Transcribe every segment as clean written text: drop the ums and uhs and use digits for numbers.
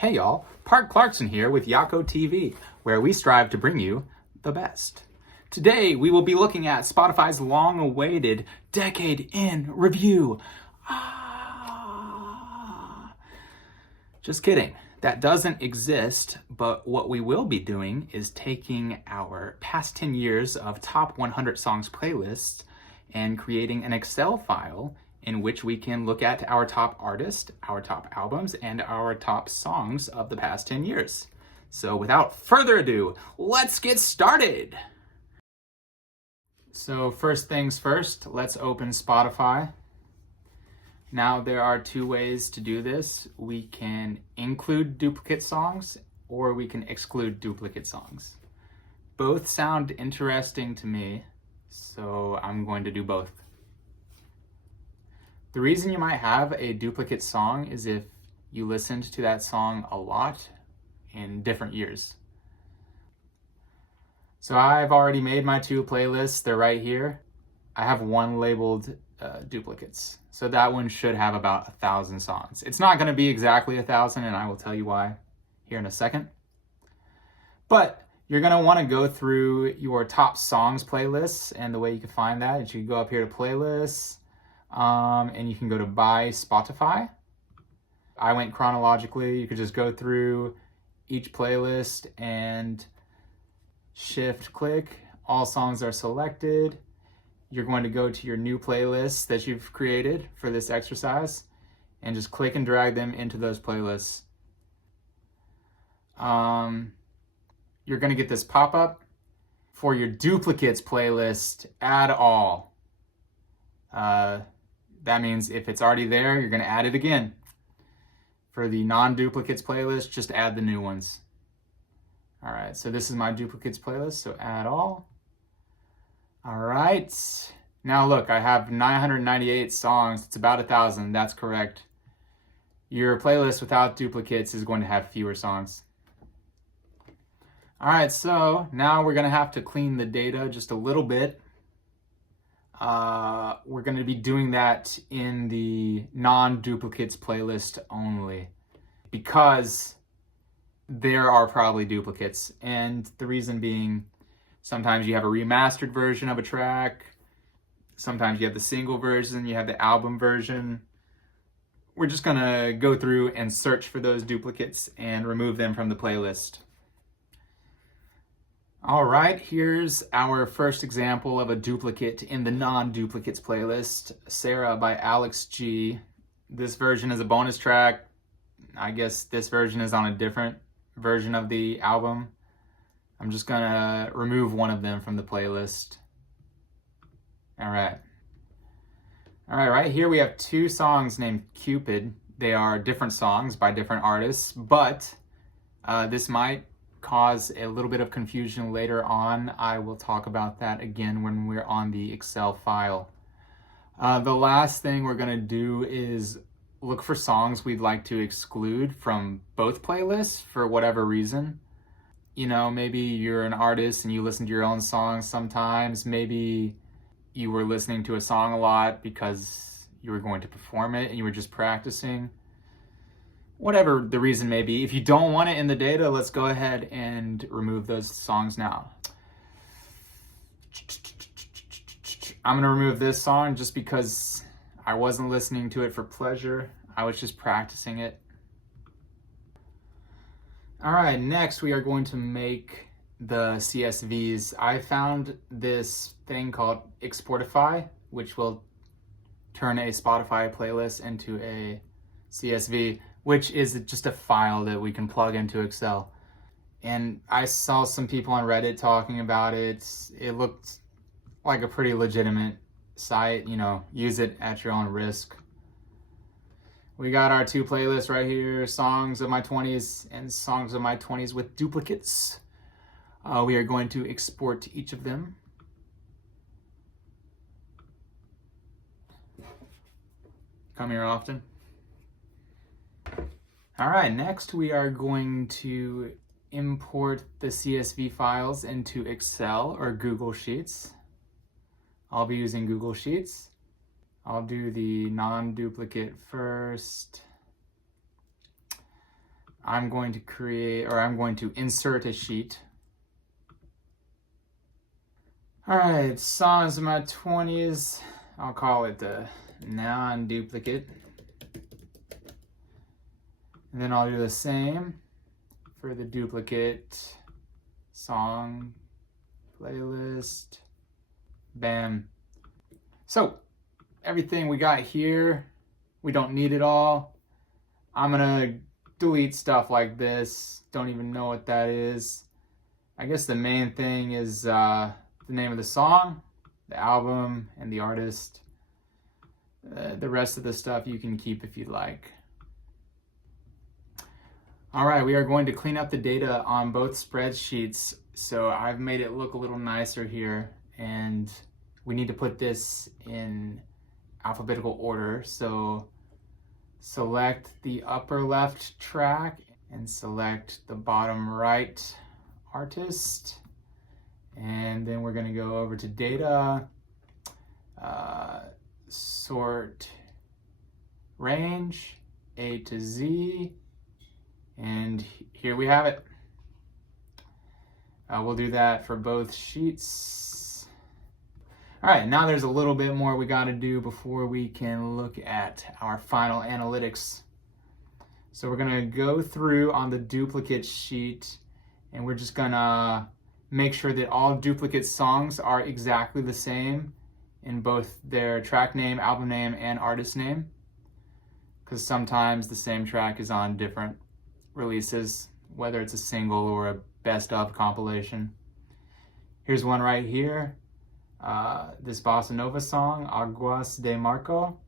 Hey y'all, Park Clarkson here with Yako TV, where we strive to bring you the best. Today we will be looking at Spotify's long-awaited Decade in Review. Just kidding. That doesn't exist, but what we will be doing is taking our past 10 years of top 100 songs playlists and creating an Excel file in which we can look at our top artists, our top albums, and our top songs of the past 10 years. So without further ado, let's get started. So first things first, let's open Spotify. Now there are two ways to do this. We can include duplicate songs or we can exclude duplicate songs. Both sound interesting to me, so I'm going to do both. The reason you might have a duplicate song is if you listened to that song a lot in different years. So I've already made my two playlists. They're right here. I have one labeled duplicates. So that one should have about 1,000 songs. It's not going to be exactly 1,000, and I will tell you why here in a second. But you're going to want to go through your top songs playlists, and the way you can find that is you go up here to playlists, and you can go to by Spotify. I went chronologically. You could just go through each playlist and shift click. All songs are selected. You're going to go to your new playlists that you've created for this exercise and just click and drag them into those playlists. You're going to get this pop-up for your duplicates playlist, add all. That means if it's already there, you're going to add it again. For the non-duplicates playlist, just add the new ones. All right, so this is my duplicates playlist, so add all. All right, now look, I have 998 songs. It's about 1,000, that's correct. Your playlist without duplicates is going to have fewer songs. All right, so now we're gonna have to clean the data just a little bit. We're going to be doing that in the non-duplicates playlist only because there are probably duplicates. And the reason being, sometimes you have a remastered version of a track. Sometimes you have the single version, you have the album version. We're just going to go through and search for those duplicates and remove them from the playlist. All right, here's our first example of a duplicate in the non-duplicates playlist, Sarah by Alex G. This version is a bonus track. I guess this version is on a different version of the album. I'm just gonna remove one of them from the playlist. All right, here we have two songs named Cupid. They are different songs by different artists, but this might cause a little bit of confusion later on. I will talk about that again when we're on the Excel file. The last thing we're going to do is look for songs we'd like to exclude from both playlists for whatever reason. You know, maybe you're an artist and you listen to your own songs sometimes. Maybe you were listening to a song a lot because you were going to perform it and you were just practicing. Whatever the reason may be, if you don't want it in the data, let's go ahead and remove those songs now. I'm going to remove this song just because I wasn't listening to it for pleasure. I was just practicing it. All right, next we are going to make the CSVs. I found this thing called Exportify, which will turn a Spotify playlist into a CSV, which is just a file that we can plug into Excel. And I saw some people on Reddit talking about it. It looked like a pretty legitimate site, you know, use it at your own risk. We got our two playlists right here, Songs of My 20s and Songs of My 20s with Duplicates. We are going to export each of them. Come here often. All right, next we are going to import the CSV files into Excel or Google Sheets. I'll be using Google Sheets. I'll do the non-duplicate first. I'm going to insert a sheet. All right, songs of my 20s. I'll call it the non-duplicate. And then I'll do the same for the duplicate song playlist. Bam. So everything we got here, we don't need it all. I'm gonna delete stuff like this. Don't even know what that is. I guess the main thing is the name of the song, the album, and the artist. The rest of the stuff you can keep if you'd like. All right, we are going to clean up the data on both spreadsheets. So I've made it look a little nicer here, and we need to put this in alphabetical order. So select the upper left track and select the bottom right artist. And then we're gonna go over to data, sort range, A to Z, and here we have it. We'll do that for both sheets. All right, now there's a little bit more we got to do before we can look at our final analytics. So we're going to go through on the duplicate sheet, and we're just going to make sure that all duplicate songs are exactly the same in both their track name, album name, and artist name, because sometimes the same track is on different releases, whether it's a single or a best of compilation. Here's one right here. This bossa nova song, Aguas de Marco.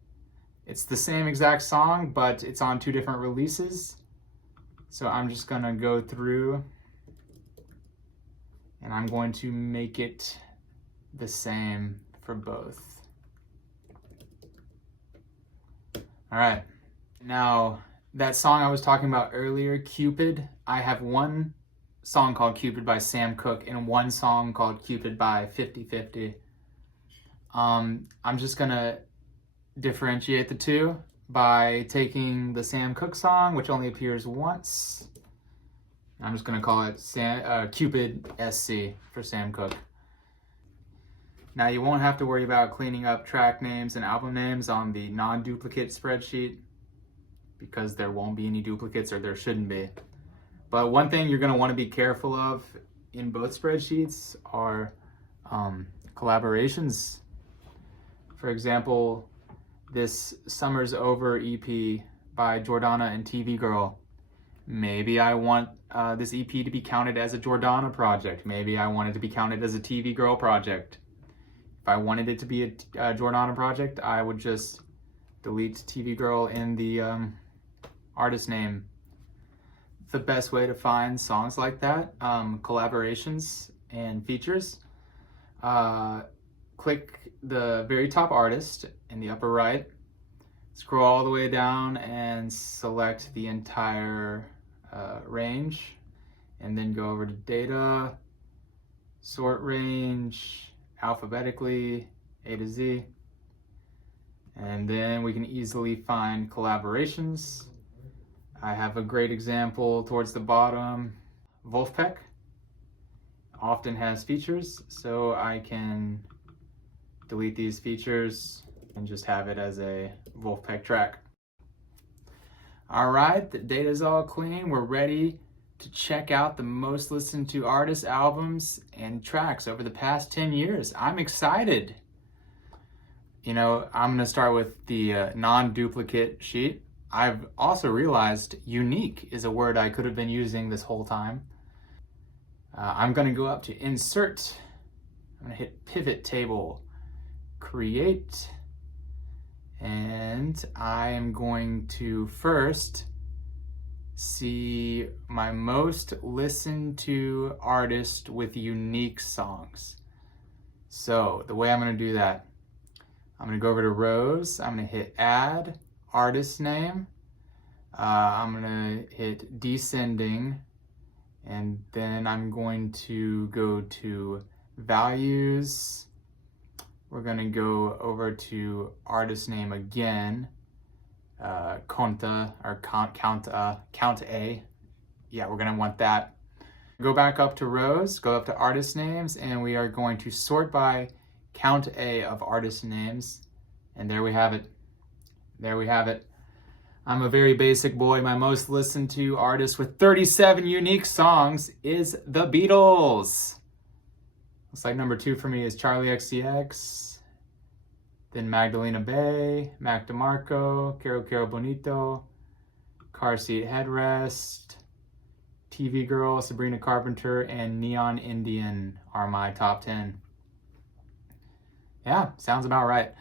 It's the same exact song, but it's on two different releases. So I'm just gonna go through and I'm going to make it the same for both. All right, now that song I was talking about earlier, Cupid, I have one song called Cupid by Sam Cooke and one song called Cupid by 50/50. I'm just gonna differentiate the two by taking the Sam Cooke song, which only appears once. I'm just gonna call it Cupid SC for Sam Cooke. Now you won't have to worry about cleaning up track names and album names on the non-duplicate spreadsheet because there won't be any duplicates, or there shouldn't be. But one thing you're gonna wanna be careful of in both spreadsheets are collaborations. For example, this Summer's Over EP by Jordana and TV Girl. Maybe I want this EP to be counted as a Jordana project. Maybe I want it to be counted as a TV Girl project. If I wanted it to be a Jordana project, I would just delete TV Girl in the artist name. The best way to find songs like that, collaborations and features, click the very top artist in the upper right, scroll all the way down and select the entire range, and then go over to data, sort range, alphabetically, A to Z, and then we can easily find collaborations. I have a great example towards the bottom. Wolfpack often has features, so I can delete these features and just have it as a Wolfpack track. All right, the data's all clean. We're ready to check out the most listened to artists, albums, and tracks over the past 10 years. I'm excited. You know, I'm gonna start with the non-duplicate sheet. I've also realized unique is a word I could have been using this whole time. I'm gonna go up to insert. I'm gonna hit pivot table, create, and I am going to first see my most listened to artist with unique songs. So the way I'm gonna do that, I'm gonna go over to rows, I'm gonna hit add, artist name, I'm gonna hit descending, and then I'm going to go to values. We're gonna go over to artist name again, count A, Yeah, we're gonna want that. Go back up to rows, go up to artist names, and we are going to sort by count A of artist names. And there we have it. There we have it. I'm a very basic boy. My most listened to artist with 37 unique songs is The Beatles. Looks like number 2 for me is Charlie XCX, then Magdalena Bay, Mac DeMarco, Caro Caro Bonito, Car Seat Headrest, TV Girl, Sabrina Carpenter, and Neon Indian are my top 10. Yeah, sounds about right.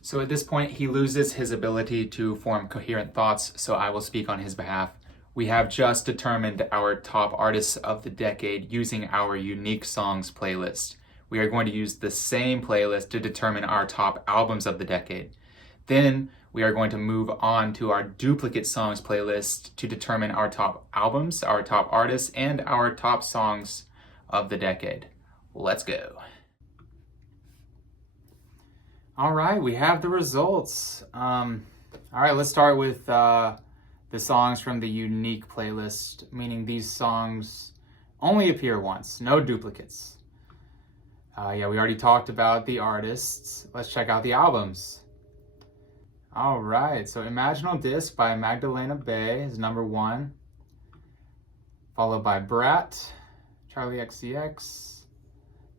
So at this point, he loses his ability to form coherent thoughts, so I will speak on his behalf. We have just determined our top artists of the decade using our unique songs playlist. We are going to use the same playlist to determine our top albums of the decade. Then we are going to move on to our duplicate songs playlist to determine our top albums, our top artists, and our top songs of the decade. Let's go. All right, we have the results. All right, let's start with the songs from the unique playlist, meaning these songs only appear once, no duplicates. Yeah, we already talked about the artists. Let's check out the albums. All right, so Imaginal Disc by Magdalena Bay is number 1, followed by Brat, Charlie XCX,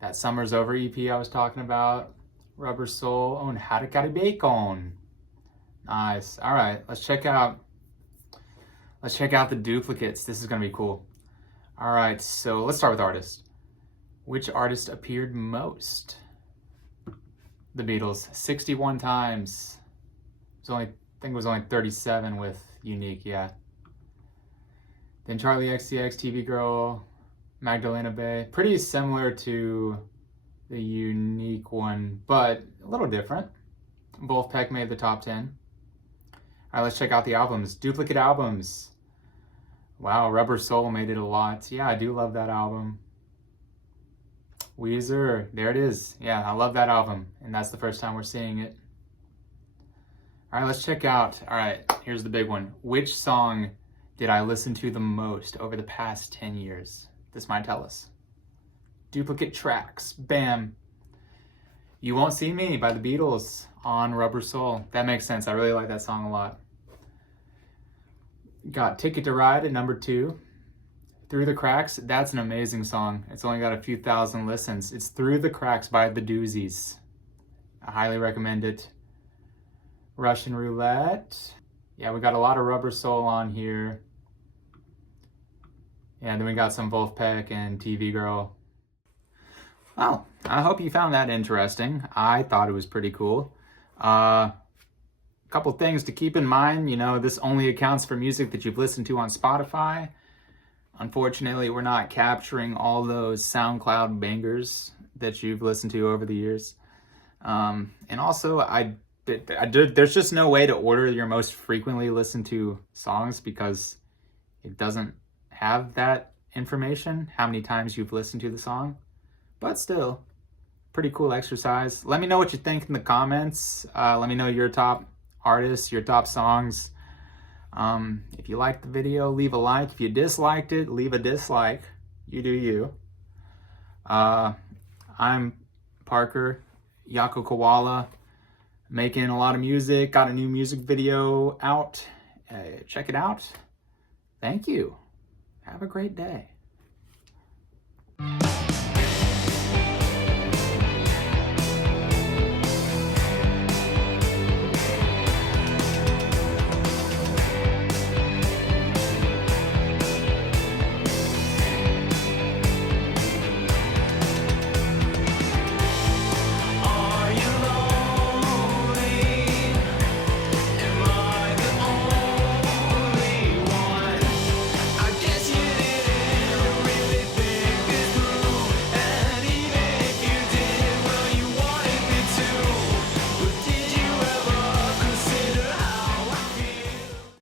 that Summer's Over EP I was talking about, Rubber Soul, and Harikari Bacon. Nice. All right, let's check out the duplicates. This is gonna be cool. All right, so let's start with artists. Which artist appeared most? The Beatles, 61 times. I think it was only 37 with unique, yeah. Then Charlie XCX, TV Girl, Magdalena Bay. Pretty similar to the unique one, but a little different. Wolfpack made the top 10. All right, let's check out the albums. Duplicate albums. Wow, Rubber Soul made it a lot. Yeah, I do love that album. Weezer, there it is. Yeah, I love that album, and that's the first time we're seeing it. All right, let's check out. All right, here's the big one. Which song did I listen to the most over the past 10 years? This might tell us. Duplicate tracks. Bam. You Won't See Me by the Beatles on Rubber Soul. That makes sense. I really like that song a lot. Got Ticket to Ride at number 2. Through the Cracks. That's an amazing song. It's only got a few thousand listens. It's Through the Cracks by the Doozies. I highly recommend it. Russian Roulette. Yeah, we got a lot of Rubber Soul on here. Yeah, then we got some Wolfpack and TV Girl. Well, I hope you found that interesting. I thought it was pretty cool. Couple things to keep in mind. You know, this only accounts for music that you've listened to on Spotify. Unfortunately, we're not capturing all those SoundCloud bangers that you've listened to over the years. And also, there's just no way to order your most frequently listened to songs because it doesn't have that information, how many times you've listened to the song. But still, pretty cool exercise. Let me know what you think in the comments. Let me know your top artists, your top songs. If you liked the video, leave a like. If you disliked it, leave a dislike. You do you. I'm Parker, Yako Koala, making a lot of music. Got a new music video out. Check it out. Thank you. Have a great day.